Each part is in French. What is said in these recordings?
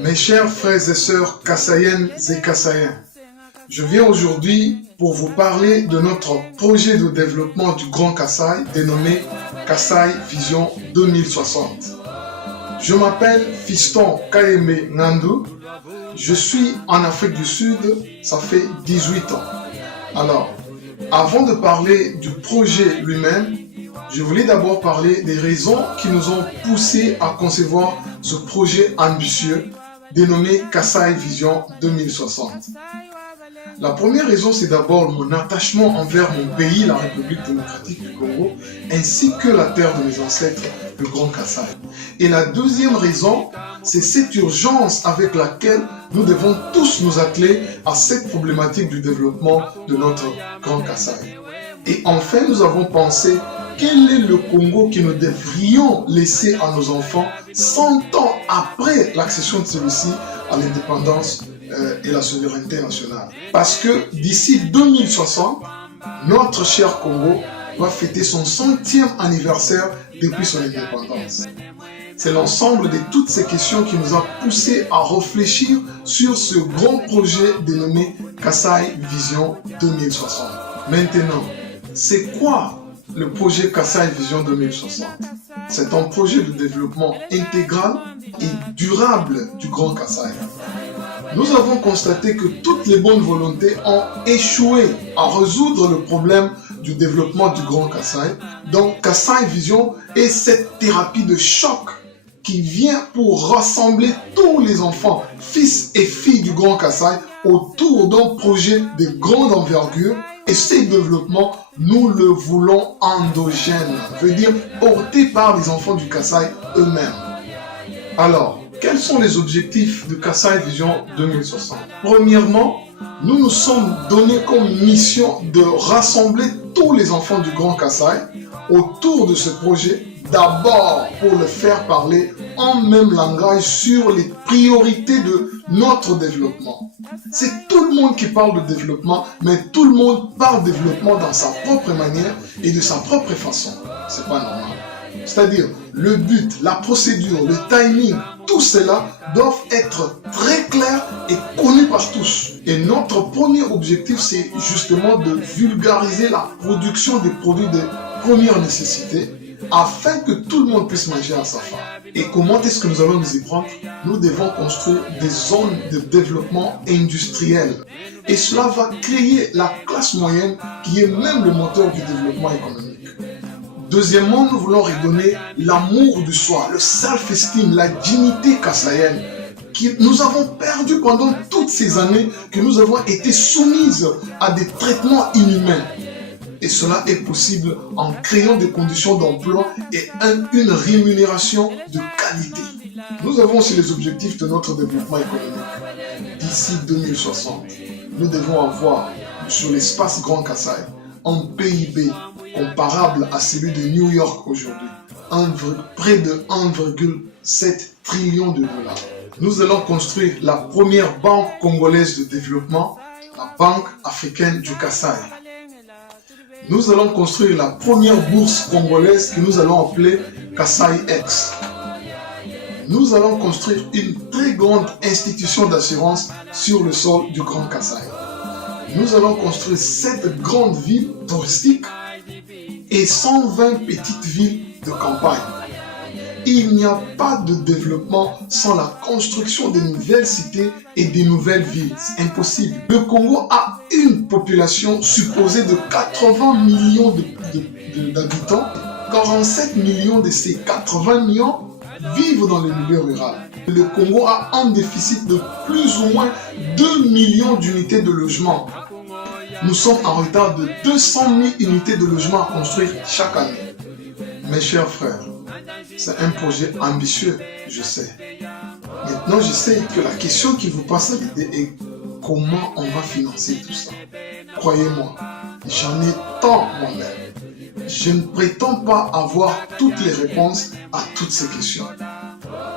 Mes chers frères et sœurs kassayennes et kassaïens, je viens aujourd'hui pour vous parler de notre projet de développement du Grand Kasaï dénommé Kasaï Vision 2060. Je m'appelle Fiston Kayeme Nandou, je suis en Afrique du Sud, ça fait 18 ans. Alors, avant de parler du projet lui-même, je voulais d'abord parler des raisons qui nous ont poussés à concevoir ce projet ambitieux dénommé Kasaï Vision 2060. La première raison, c'est d'abord mon attachement envers mon pays, la République démocratique du Congo, ainsi que la terre de mes ancêtres, le Grand Kasaï. Et la deuxième raison, c'est cette urgence avec laquelle nous devons tous nous atteler à cette problématique du développement de notre Grand Kasaï. Et enfin, nous avons pensé, quel est le Congo que nous devrions laisser à nos enfants 100 ans après l'accession de celui-ci à l'indépendance et la souveraineté nationale. Parce que d'ici 2060, notre cher Congo va fêter son 100e anniversaire depuis son indépendance. C'est l'ensemble de toutes ces questions qui nous a poussés à réfléchir sur ce grand projet dénommé Kasaï Vision 2060. Maintenant, c'est quoi le projet Kasaï Vision 2060? C'est un projet de développement intégral et durable du Grand Kasaï. Nous avons constaté que toutes les bonnes volontés ont échoué à résoudre le problème du développement du Grand Kasaï. Donc Kasaï Vision est cette thérapie de choc qui vient pour rassembler tous les enfants, fils et filles du Grand Kasaï autour d'un projet de grande envergure. Et ce développement, nous le voulons endogène, veut dire porté par les enfants du Kasaï eux-mêmes. Alors, quels sont les objectifs de Kasaï Vision 2060? Premièrement, nous nous sommes donnés comme mission de rassembler tous les enfants du Grand Kasaï autour de ce projet, d'abord pour le faire parler en même langage sur les priorités de notre développement. C'est tout le monde qui parle de développement, mais tout le monde parle de développement dans sa propre manière et de sa propre façon. C'est pas normal. C'est-à-dire, le but, la procédure, le timing, tout cela doivent être très clairs et connus par tous. Et notre premier objectif, c'est justement de vulgariser la production des produits de première nécessité afin que tout le monde puisse manger à sa faim. Et comment est-ce que nous allons nous y prendre? Nous devons construire des zones de développement industriel. Et cela va créer la classe moyenne qui est même le moteur du développement économique. Deuxièmement, nous voulons redonner l'amour du soi, le self-esteem, la dignité kassaïenne que nous avons perdu pendant toutes ces années que nous avons été soumises à des traitements inhumains. Et cela est possible en créant des conditions d'emploi et une rémunération de qualité. Nous avons aussi les objectifs de notre développement économique. D'ici 2060, nous devons avoir sur l'espace Grand Kasaï un PIB comparable à celui de New York aujourd'hui, près de 1,7 trillion de dollars. Nous allons construire la première banque congolaise de développement, la Banque africaine du Kasaï. Nous allons construire la première bourse congolaise que nous allons appeler Kasaï X. Nous allons construire une très grande institution d'assurance sur le sol du Grand Kasaï. Nous allons construire 7 grandes villes touristiques et 120 petites villes de campagne. Il n'y a pas de développement sans la construction de nouvelles cités et de nouvelles villes. C'est impossible. Le Congo a une population supposée de 80 millions d'habitants. 47 millions de ces 80 millions vivent dans le milieu rural. Le Congo a un déficit de plus ou moins 2 millions d'unités de logement. Nous sommes en retard de 200 000 unités de logement à construire chaque année. Mes chers frères, c'est un projet ambitieux, je sais. Maintenant, je sais que la question qui vous passe à l'idée est comment on va financer tout ça. Croyez-moi, j'en ai tant moi-même. Je ne prétends pas avoir toutes les réponses à toutes ces questions.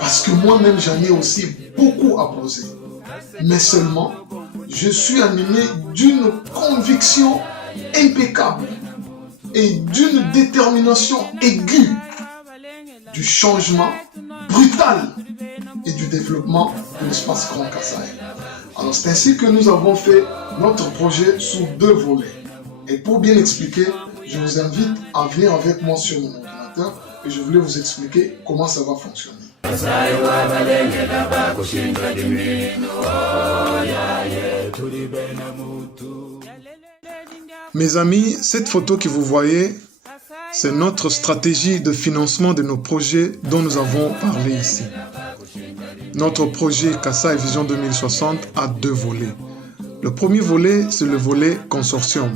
Parce que moi-même, j'en ai aussi beaucoup à poser. Mais seulement, je suis animé d'une conviction impeccable et d'une détermination aiguë du changement brutal et du développement de l'espace Grand Kasaï. Alors c'est ainsi que nous avons fait notre projet sous 2 volets. Et pour bien expliquer, je vous invite à venir avec moi sur mon ordinateur et je voulais vous expliquer comment ça va fonctionner. Mes amis, cette photo que vous voyez, c'est notre stratégie de financement de nos projets dont nous avons parlé ici. Notre projet Kasaï Vision 2060 a 2 volets. Le premier volet, c'est le volet consortium.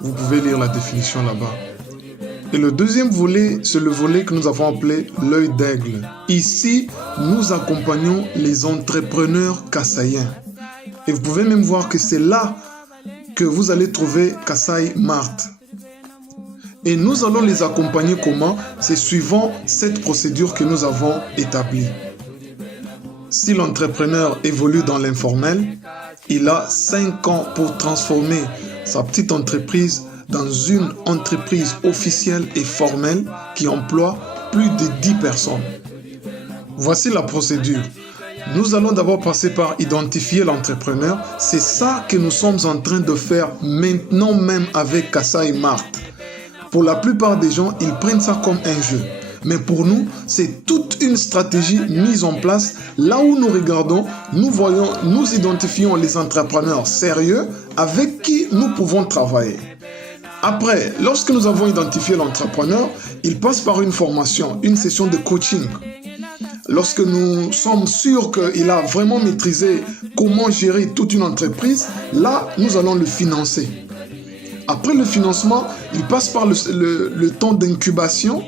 Vous pouvez lire la définition là-bas. Et le deuxième volet, c'est le volet que nous avons appelé l'œil d'aigle. Ici, nous accompagnons les entrepreneurs kassaïens. Et vous pouvez même voir que c'est là que vous allez trouver Kasaï Mart. Et nous allons les accompagner comment? C'est suivant cette procédure que nous avons établie. Si l'entrepreneur évolue dans l'informel, il a 5 ans pour transformer sa petite entreprise dans une entreprise officielle et formelle qui emploie plus de 10 personnes. Voici la procédure. Nous allons d'abord passer par identifier l'entrepreneur. C'est ça que nous sommes en train de faire maintenant même avec Kasaï Mart. Pour la plupart des gens, ils prennent ça comme un jeu. Mais pour nous, c'est toute une stratégie mise en place. Là où nous regardons, nous voyons, nous identifions les entrepreneurs sérieux avec qui nous pouvons travailler. Après, lorsque nous avons identifié l'entrepreneur, il passe par une formation, une session de coaching. Lorsque nous sommes sûrs qu'il a vraiment maîtrisé comment gérer toute une entreprise, là, nous allons le financer. Après le financement, il passe par le temps d'incubation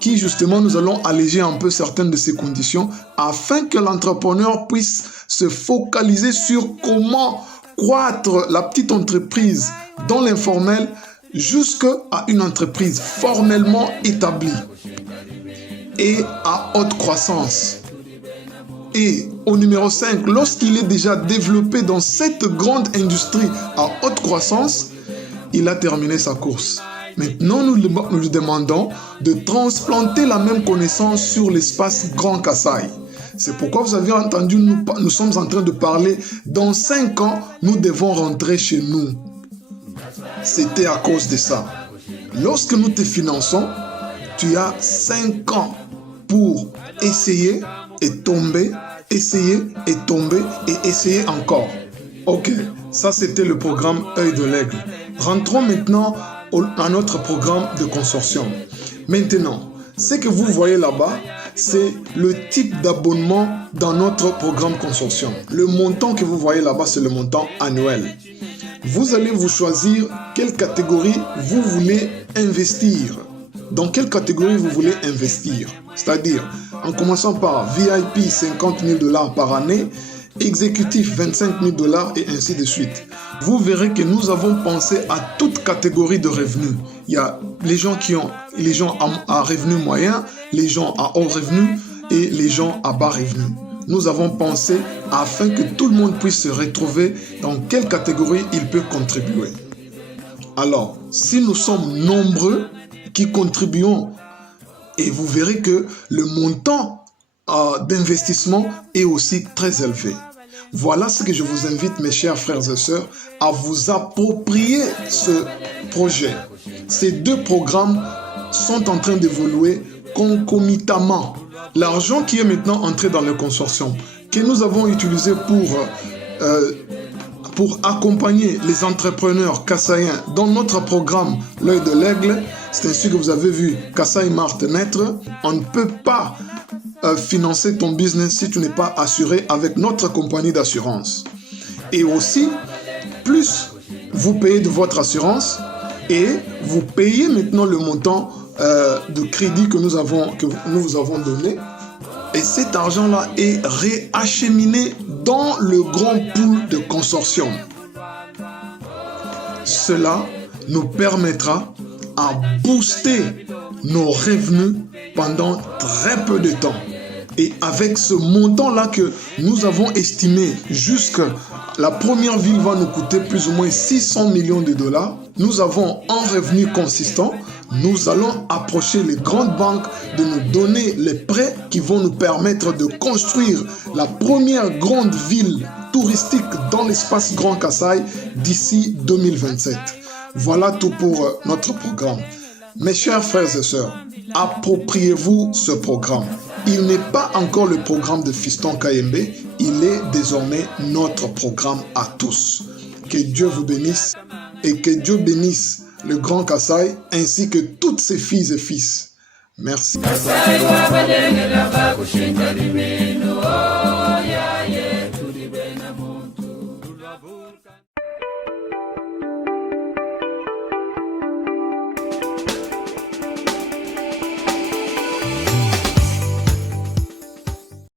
qui, justement, nous allons alléger un peu certaines de ces conditions afin que l'entrepreneur puisse se focaliser sur comment croître la petite entreprise dans l'informel jusqu'à une entreprise formellement établie et à haute croissance. Et au numéro 5, lorsqu'il est déjà développé dans cette grande industrie à haute croissance, il a terminé sa course. Maintenant, nous lui demandons de transplanter la même connaissance sur l'espace Grand Kasaï. C'est pourquoi vous avez entendu, nous sommes en train de parler, dans 5 ans, nous devons rentrer chez nous. C'était à cause de ça. Lorsque nous te finançons, tu as 5 ans pour essayer et tomber, essayer et tomber et essayer encore. Ok, ça c'était le programme Œil de l'Aigle. Rentrons maintenant à notre programme de consortium. Maintenant, ce que vous voyez là-bas, c'est le type d'abonnement dans notre programme consortium. Le montant que vous voyez là-bas, c'est le montant annuel. Vous allez vous choisir quelle catégorie vous voulez investir. Dans quelle catégorie vous voulez investir? C'est-à-dire, en commençant par VIP 50 000 $ par année, exécutif 25 000 $ et ainsi de suite. Vous verrez que nous avons pensé à toute catégorie de revenus. Il y a les gens à revenus moyens, les gens à haut revenu et les gens à bas revenus. Nous avons pensé afin que tout le monde puisse se retrouver dans quelle catégorie il peut contribuer. Alors, si nous sommes nombreux qui contribuons, et vous verrez que le montant d'investissement est aussi très élevé. Voilà ce que je vous invite, mes chers frères et sœurs, à vous approprier ce projet. Ces 2 programmes sont en train d'évoluer concomitamment. L'argent qui est maintenant entré dans le consortium, que nous avons utilisé pour accompagner les entrepreneurs kassaïens dans notre programme L'œil de l'Aigle, c'est ainsi que vous avez vu Kasaï Mart naître. On ne peut pas financer ton business si tu n'es pas assuré avec notre compagnie d'assurance. Et aussi, plus vous payez de votre assurance et vous payez maintenant le montant de crédit que nous vous avons donné. Et cet argent-là est réacheminé dans le grand pool de consortium. Cela nous permettra à booster nos revenus pendant très peu de temps. Et avec ce montant-là que nous avons estimé jusqu'à la première ville va nous coûter plus ou moins 600 millions de $, nous avons un revenu consistant, Nous allons approcher les grandes banques de nous donner les prêts qui vont nous permettre de construire la première grande ville touristique dans l'espace Grand Kasaï d'ici 2027. Voilà tout pour notre programme. Mes chers frères et sœurs, appropriez-vous ce programme. Il n'est pas encore le programme de Fiston KMB, il est désormais notre programme à tous. Que Dieu vous bénisse et que Dieu bénisse le Grand Kasaï ainsi que toutes ses filles et fils. Merci.